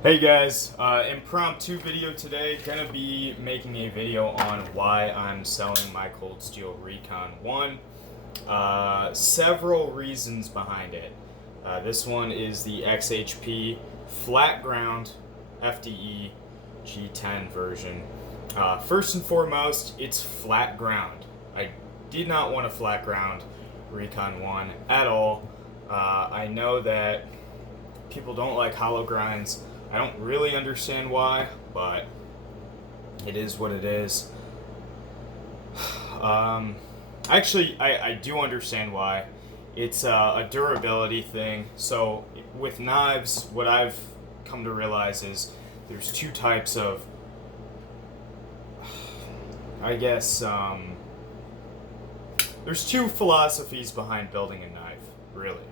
Hey guys, impromptu video today. Gonna be making a video on why I'm selling my Cold Steel Recon 1. Several reasons behind it. This one is the XHP flat ground FDE G10 version. First and foremost, it's flat ground. I did not want a flat ground Recon 1 at all. I know that people don't like hollow grinds. I don't really understand why, but it is what it is. Actually, I do understand why. It's a durability thing. So with knives, what I've come to realize is there's two types of, I guess, there's two philosophies behind building a knife, really.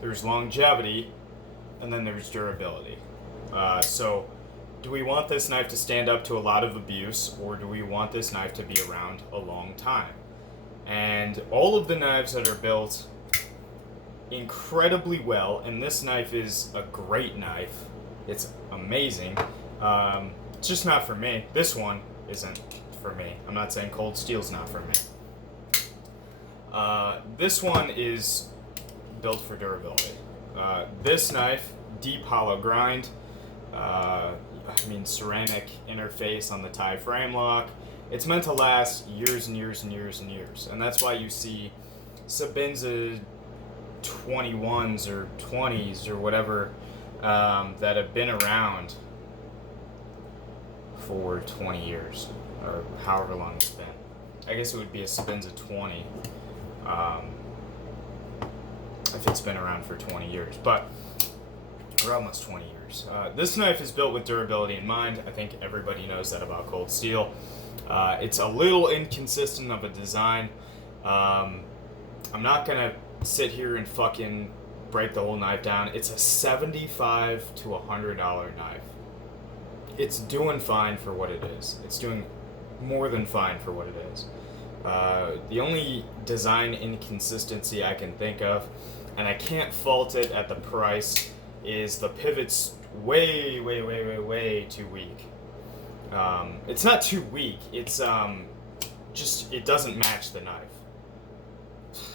There's longevity, and then there's durability. So do we want this knife to stand up to a lot of abuse, or do we want this knife to be around a long time? And all of the knives that are built incredibly well, and this knife is a great knife. It's amazing. It's just not for me. This one isn't for me. I'm not saying Cold Steel's not for me. This one is built for durability. This knife, deep hollow grind, ceramic interface on the tie frame lock. It's meant to last years and years and years and years. And that's why you see Sabinza 21s or 20s or whatever that have been around for 20 years or however long it's been. I guess it would be a Sabinza 20. If it's been around for 20 years, but or almost 20 years. This knife is built with durability in mind. I think everybody knows that about Cold Steel. It's a little inconsistent of a design. I'm not gonna sit here and fucking break the whole knife down. It's a $75 to $100 knife. It's doing fine for what it is. It's doing more than fine for what it is. The only design inconsistency I can think of, and I can't fault it at the price, is the pivot's way too weak. It's not too weak, it's just, it doesn't match the knife.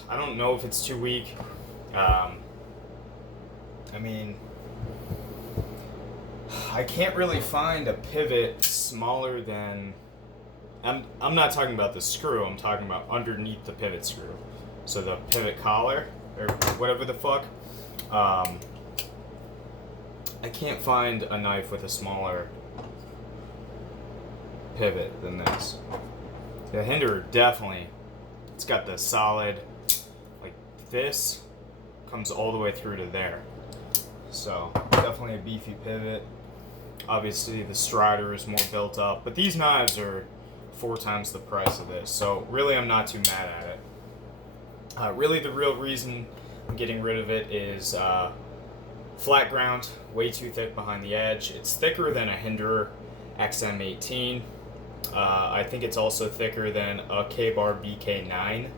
I don't know if it's too weak. I can't really find a pivot smaller than, I'm not talking about the screw, I'm talking about underneath the pivot screw. So the pivot collar, or whatever the fuck. I can't find a knife with a smaller pivot than this. The Hinderer definitely, it's got the solid, like this, comes all the way through to there. So definitely a beefy pivot. Obviously the Strider is more built up, but these knives are 4 times the price of this, so really I'm not too mad at it. Really the real reason I'm getting rid of it is flat ground, way too thick behind the edge. It's thicker than a Hinderer XM18. I think it's also thicker than a K-Bar BK9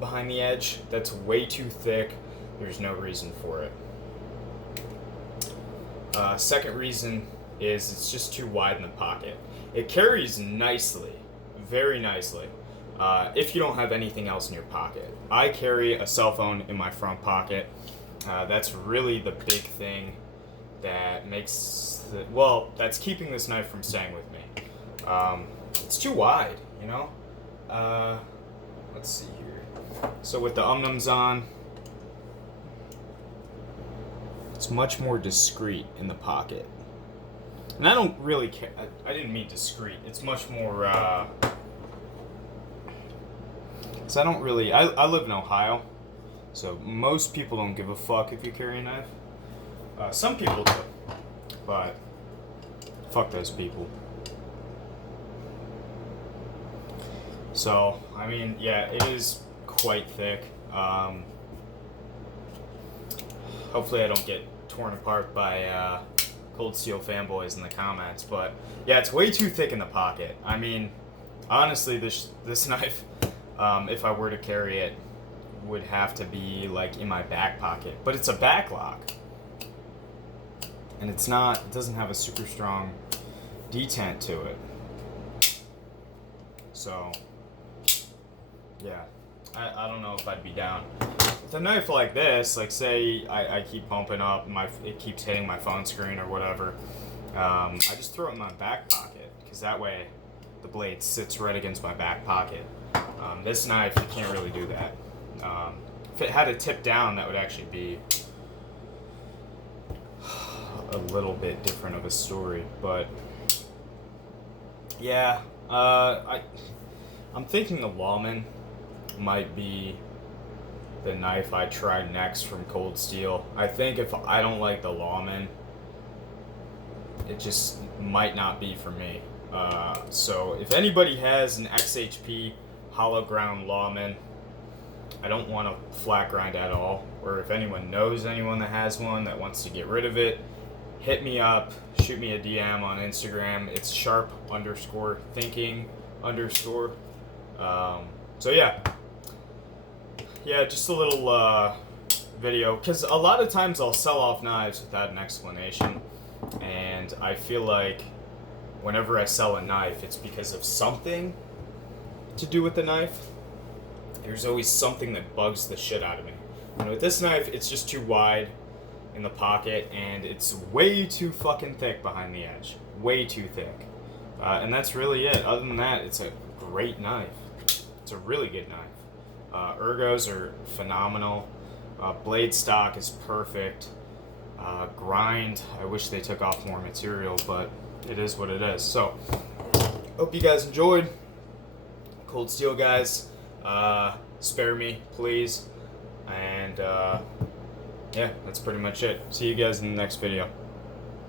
behind the edge. That's way too thick. There's no reason for it. Second reason is it's just too wide in the pocket. It carries nicely, very nicely, if you don't have anything else in your pocket. I carry a cell phone in my front pocket. That's really the big thing that makes that's keeping this knife from staying with me. It's too wide, you know? Let's see here. So with the umnums on, it's much more discreet in the pocket. And I don't really care. I didn't mean discreet. It's much more, so I don't really, I live in Ohio, so most people don't give a fuck if you carry a knife. Some people do, but fuck those people. So, yeah, it is quite thick. Hopefully I don't get torn apart by Cold Steel fanboys in the comments, but yeah, it's way too thick in the pocket. Honestly, this knife, if I were to carry it, would have to be like in my back pocket, but it's a back lock. and it doesn't have a super strong detent to it. So, yeah, I don't know if I'd be down. With a knife like this, like say I keep bumping up, it keeps hitting my phone screen or whatever, I just throw it in my back pocket, because that way the blade sits right against my back pocket. This knife, you can't really do that. If it had a tip down, that would actually be a little bit different of a story, but yeah, I'm thinking the Lawman might be the knife I try next from Cold Steel. I think if I don't like the Lawman, it just might not be for me. So if anybody has an XHP hollow ground Lawman, I don't want to flat grind at all. Or if anyone knows anyone that has one that wants to get rid of it, hit me up, shoot me a DM on Instagram. It's sharp_thinking_. So yeah, just a little video, because a lot of times I'll sell off knives without an explanation, and I feel like whenever I sell a knife, it's because of something to do with the knife. There's always something that bugs the shit out of me. And with this knife, it's just too wide in the pocket, and it's way too fucking thick behind the edge. Way too thick. And that's really it. Other than that, it's a great knife. It's a really good knife. Ergos are phenomenal. Blade stock is perfect. Grind, I wish they took off more material, but it is what it is. So, hope you guys enjoyed. Cold Steel guys, spare me, please. And yeah, that's pretty much it. See you guys in the next video.